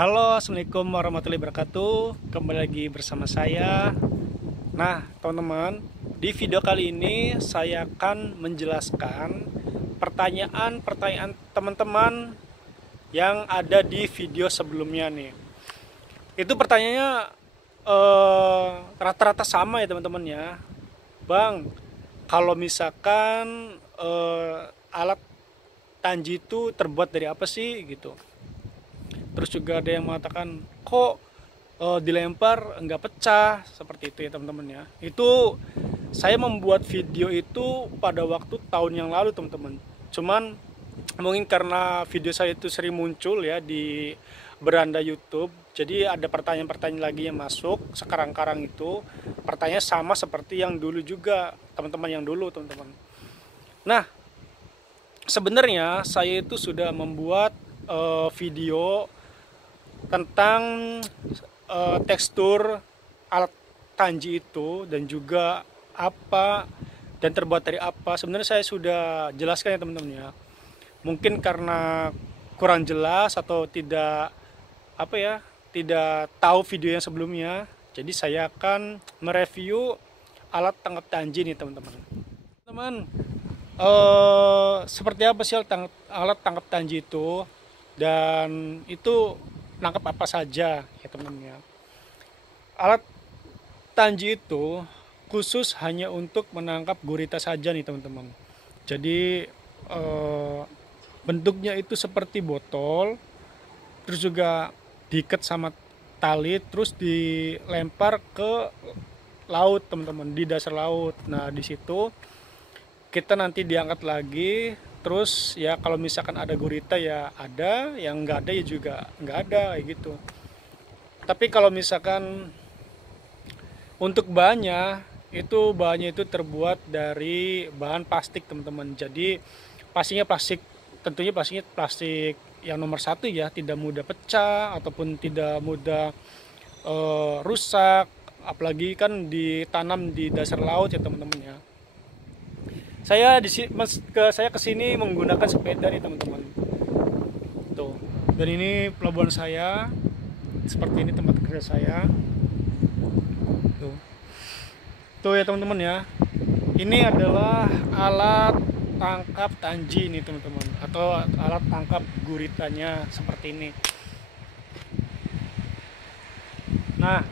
Halo, assalamualaikum warahmatullahi wabarakatuh. Kembali lagi bersama saya. Nah, teman-teman, di video kali ini saya akan menjelaskan pertanyaan-pertanyaan teman-teman yang ada di video sebelumnya nih. Itu pertanyaannya rata-rata sama ya teman-teman ya. Bang, kalau misalkan alat tanji itu terbuat dari apa sih gitu? Terus juga ada yang mengatakan kok dilempar enggak pecah, seperti itu ya teman-teman ya. Itu saya membuat video itu pada waktu tahun yang lalu teman-teman. Cuman mungkin karena video saya itu sering muncul ya di beranda YouTube, jadi ada pertanyaan-pertanyaan lagi yang masuk sekarang-karang itu. Pertanyaan sama seperti yang dulu juga teman-teman yang dulu teman-teman. Nah, sebenarnya saya itu sudah membuat video tentang tekstur alat tanji itu dan juga apa dan terbuat dari apa. Sebenarnya saya sudah jelaskan ya teman-teman ya. Mungkin karena kurang jelas atau tidak tidak tahu video yang sebelumnya, jadi saya akan mereview alat tangkap tanji nih teman-teman. Teman, seperti apa sih alat tangkap tanji itu, dan itu nangkap apa saja ya teman-teman ya. Alat tanji itu khusus hanya untuk menangkap gurita saja nih teman-teman. Jadi bentuknya itu seperti botol, terus juga diikat sama tali, terus dilempar ke laut teman-teman, di dasar laut. Nah di situ kita nanti diangkat lagi. Terus ya kalau misalkan ada gurita ya ada, yang nggak ada ya juga nggak ada kayak gitu. Tapi kalau misalkan untuk bahannya itu terbuat dari bahan plastik teman-teman. Jadi pastinya plastik, tentunya pastinya plastik yang nomor satu ya, tidak mudah pecah ataupun tidak mudah rusak. Apalagi kan ditanam di dasar laut ya teman-teman ya. Saya kesini menggunakan sepeda nih teman-teman. Tuh. Dan ini pelabuhan saya. Seperti ini tempat kerja saya. Tuh. Tuh ya teman-teman ya. Ini adalah alat tangkap tanji nih teman-teman, atau alat tangkap guritanya seperti ini. Nah,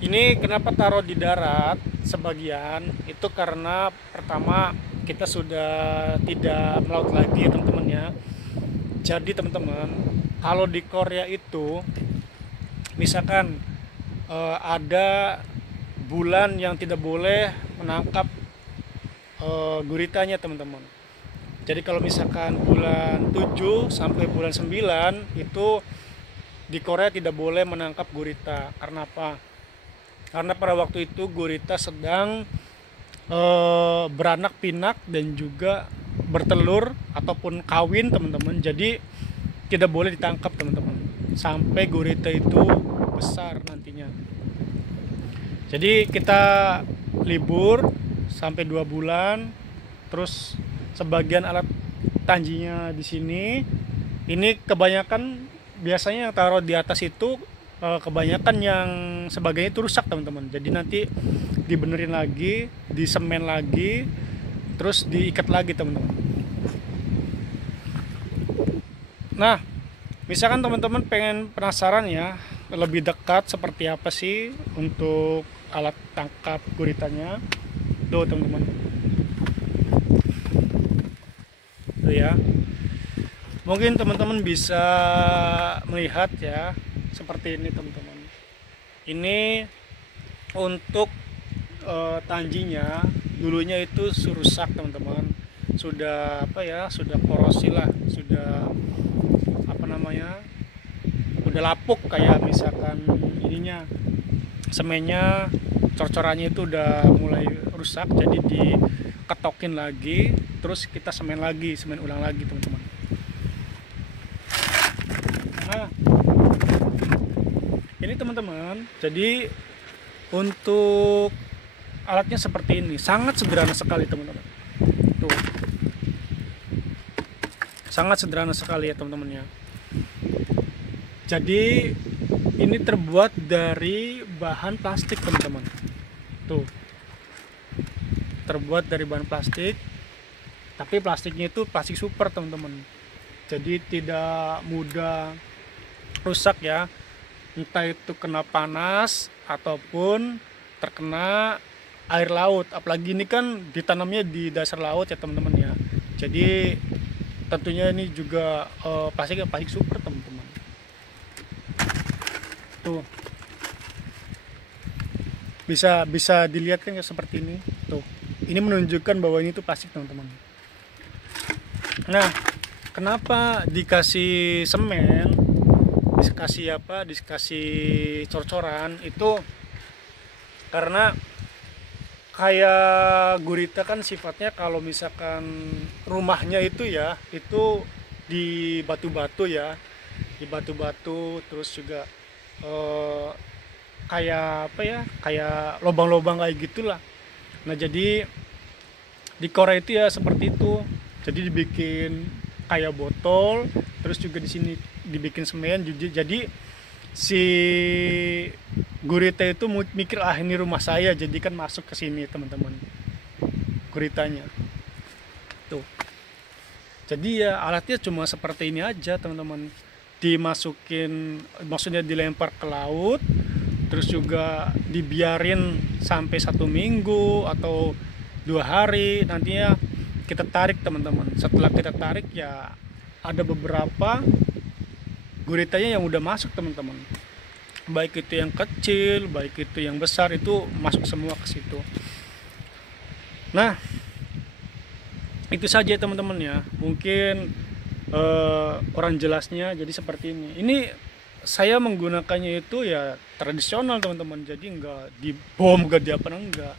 ini kenapa taruh di darat sebagian, itu karena pertama kita sudah tidak melaut lagi ya teman-teman ya. Jadi teman-teman, kalau di Korea itu misalkan ada bulan yang tidak boleh menangkap guritanya teman-teman. Jadi kalau misalkan bulan 7 sampai bulan 9 itu di Korea tidak boleh menangkap gurita. Karena apa? Karena pada waktu itu gurita sedang beranak pinak dan juga bertelur ataupun kawin teman-teman. Jadi tidak boleh ditangkap teman-teman sampai gurita itu besar nantinya. Jadi kita libur sampai 2 bulan. Terus sebagian alat tanjinya di sini, ini kebanyakan biasanya yang taruh di atas itu kebanyakan yang sebagainya itu rusak teman-teman. Jadi nanti dibenerin lagi, disemen lagi, terus diikat lagi teman-teman. Nah, misalkan teman-teman pengen penasaran ya lebih dekat seperti apa sih untuk alat tangkap guritanya, tuh teman-teman. Tuh ya. Mungkin teman-teman bisa melihat ya, seperti ini teman-teman. Ini untuk tanjinya, dulunya itu rusak teman-teman. Sudah sudah korosi lah, sudah udah lapuk, kayak misalkan ininya, semennya, cor-corannya itu udah mulai rusak. Jadi diketokin lagi, terus kita semen ulang lagi teman-teman. Nah, ini teman-teman, jadi untuk alatnya seperti ini, sangat sederhana sekali teman-teman. Tuh, sangat sederhana sekali ya teman-teman ya. Jadi ini terbuat dari bahan plastik teman-teman. Tuh, terbuat dari bahan plastik, tapi plastiknya itu plastik super teman-teman. Jadi tidak mudah rusak ya, entah itu kena panas ataupun terkena air laut. Apalagi ini kan ditanamnya di dasar laut ya teman-teman ya. Jadi tentunya ini juga plastik super teman-teman. Tuh, bisa dilihat kan ya seperti ini. Tuh, ini menunjukkan bahwa ini tuh plastik teman-teman. Nah, kenapa dikasih semen, dikasih cor-coran itu karena kayak gurita kan sifatnya kalau misalkan rumahnya itu ya itu di batu-batu ya, di batu-batu, terus juga kayak apa ya, kayak lubang-lubang kayak gitulah. Nah jadi di Korea itu ya seperti itu, jadi dibikin kayak botol, terus juga di sini dibikin semen. Jadi si gurita itu mikir ini rumah saya, jadi kan masuk ke sini teman-teman guritanya tuh. Jadi ya alatnya cuma seperti ini aja teman-teman, dimasukin, maksudnya dilempar ke laut, terus juga dibiarin sampai 1 minggu atau 2 hari, nantinya kita tarik teman-teman. Setelah kita tarik ya ada beberapa guritanya yang udah masuk teman-teman, baik itu yang kecil, baik itu yang besar, itu masuk semua ke situ. Nah itu saja teman-teman ya, mungkin kurang jelasnya jadi seperti ini. Ini saya menggunakannya itu ya tradisional teman-teman, jadi enggak dibom, enggak diapa, enggak.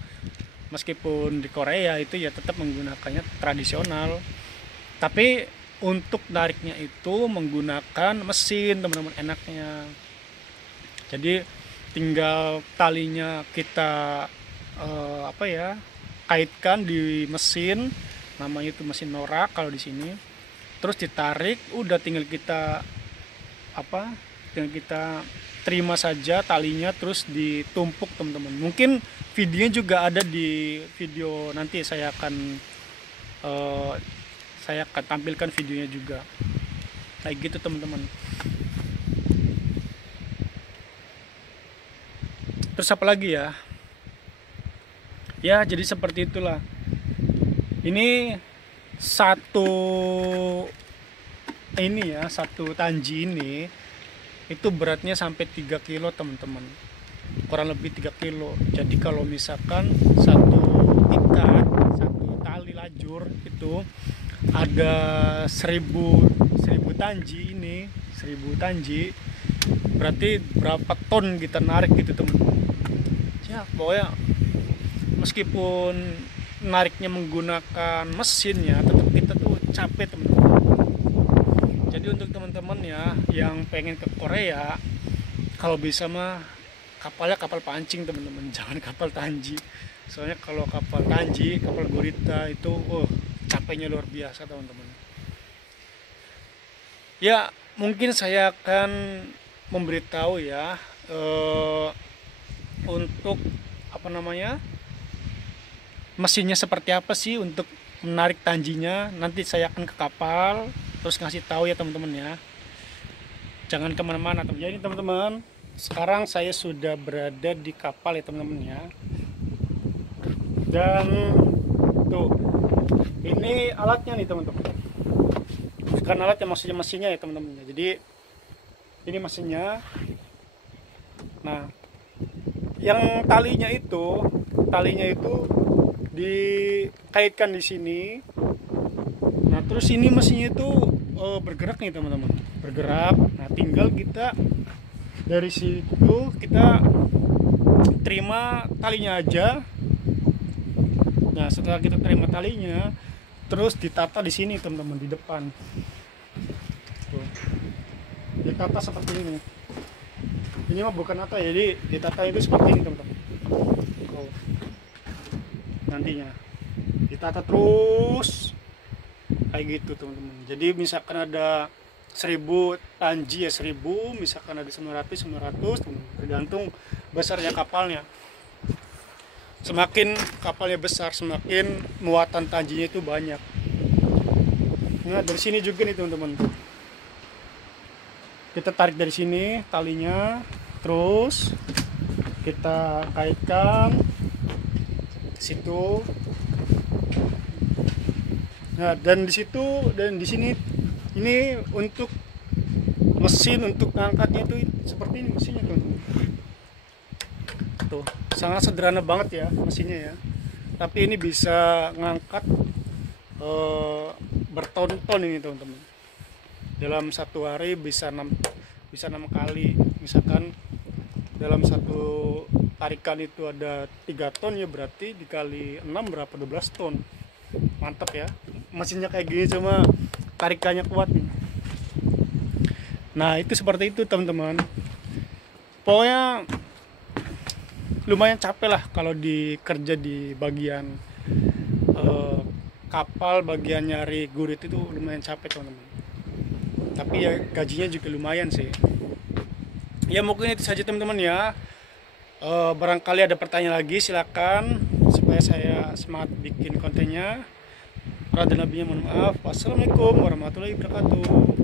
Meskipun di Korea itu ya tetap menggunakannya tradisional, tapi untuk nariknya itu menggunakan mesin teman-teman, enaknya. Jadi tinggal talinya kita kaitkan di mesin, namanya itu mesin norak kalau di sini. Terus ditarik, udah tinggal kita terima saja talinya, terus ditumpuk teman-teman. Mungkin videonya juga ada di video nanti, saya akan tampilkan videonya juga kayak gitu teman-teman. Terus apa lagi ya, jadi seperti itulah. Ini satu tanji ini itu beratnya sampai 3 kilo teman-teman, kurang lebih 3 kilo. Jadi kalau misalkan satu tali lajur itu ada 1000 tanji, ini 1000 tanji berarti berapa ton kita narik gitu teman-teman ya. Pokoknya meskipun nariknya menggunakan mesin ya, tetap kita tuh capek teman-teman. Jadi untuk teman-teman ya yang pengen ke Korea, kalau bisa mah kapalnya kapal pancing teman-teman, jangan kapal tanji. Soalnya kalau kapal tanji, kapal gurita itu capeknya luar biasa teman-teman. Ya mungkin saya akan memberitahu ya untuk mesinnya seperti apa sih untuk menarik tanjinya. Nanti saya akan ke kapal terus ngasih tahu ya teman-teman ya, jangan kemana-mana. Jadi teman-teman, sekarang saya sudah berada di kapal ya teman-teman ya, dan tuh ini alatnya nih teman-teman, bukan alatnya, maksudnya mesinnya ya teman-teman. Jadi ini mesinnya. Nah yang talinya itu dikaitkan di sini. Nah terus ini mesinnya itu bergerak nih teman-teman, bergerak. Nah tinggal kita dari situ kita terima talinya aja. Nah setelah kita terima talinya, terus ditata di sini teman-teman, di depan. Tuh, ditata seperti ini. Ini mah bukan nata, jadi ditata itu seperti ini teman-teman. Nantinya ditata terus kayak gitu teman-teman. Jadi misalkan ada 1000 tanji ya 1000, misalkan ada 900 tergantung besarnya kapalnya. Semakin kapalnya besar, semakin muatan tanjinya itu banyak. Nah, dari sini juga nih teman-teman. Kita tarik dari sini talinya, terus kita kaitkan ke situ. Nah, dan di situ dan di sini ini untuk mesin untuk ngangkatnya itu seperti ini mesinnya teman-teman. Tuh, sangat sederhana banget ya mesinnya ya. Tapi ini bisa ngangkat berton-ton ini teman-teman. Dalam satu hari bisa 6 kali. Misalkan dalam satu tarikan itu ada 3 ton ya, berarti dikali 6 berapa, 12 ton. Mantap ya mesinnya kayak gini, cuma tarikannya kuat nih. Nah itu seperti itu teman-teman. Pokoknya lumayan capek lah kalau dikerja di bagian kapal, bagian nyari gurit itu lumayan capek teman-teman. Tapi ya gajinya juga lumayan sih. Ya mungkin itu saja teman-teman ya. Barangkali ada pertanyaan lagi silakan supaya saya semangat bikin kontennya. Radha Nabinya mohon maaf. Wassalamualaikum warahmatullahi wabarakatuh.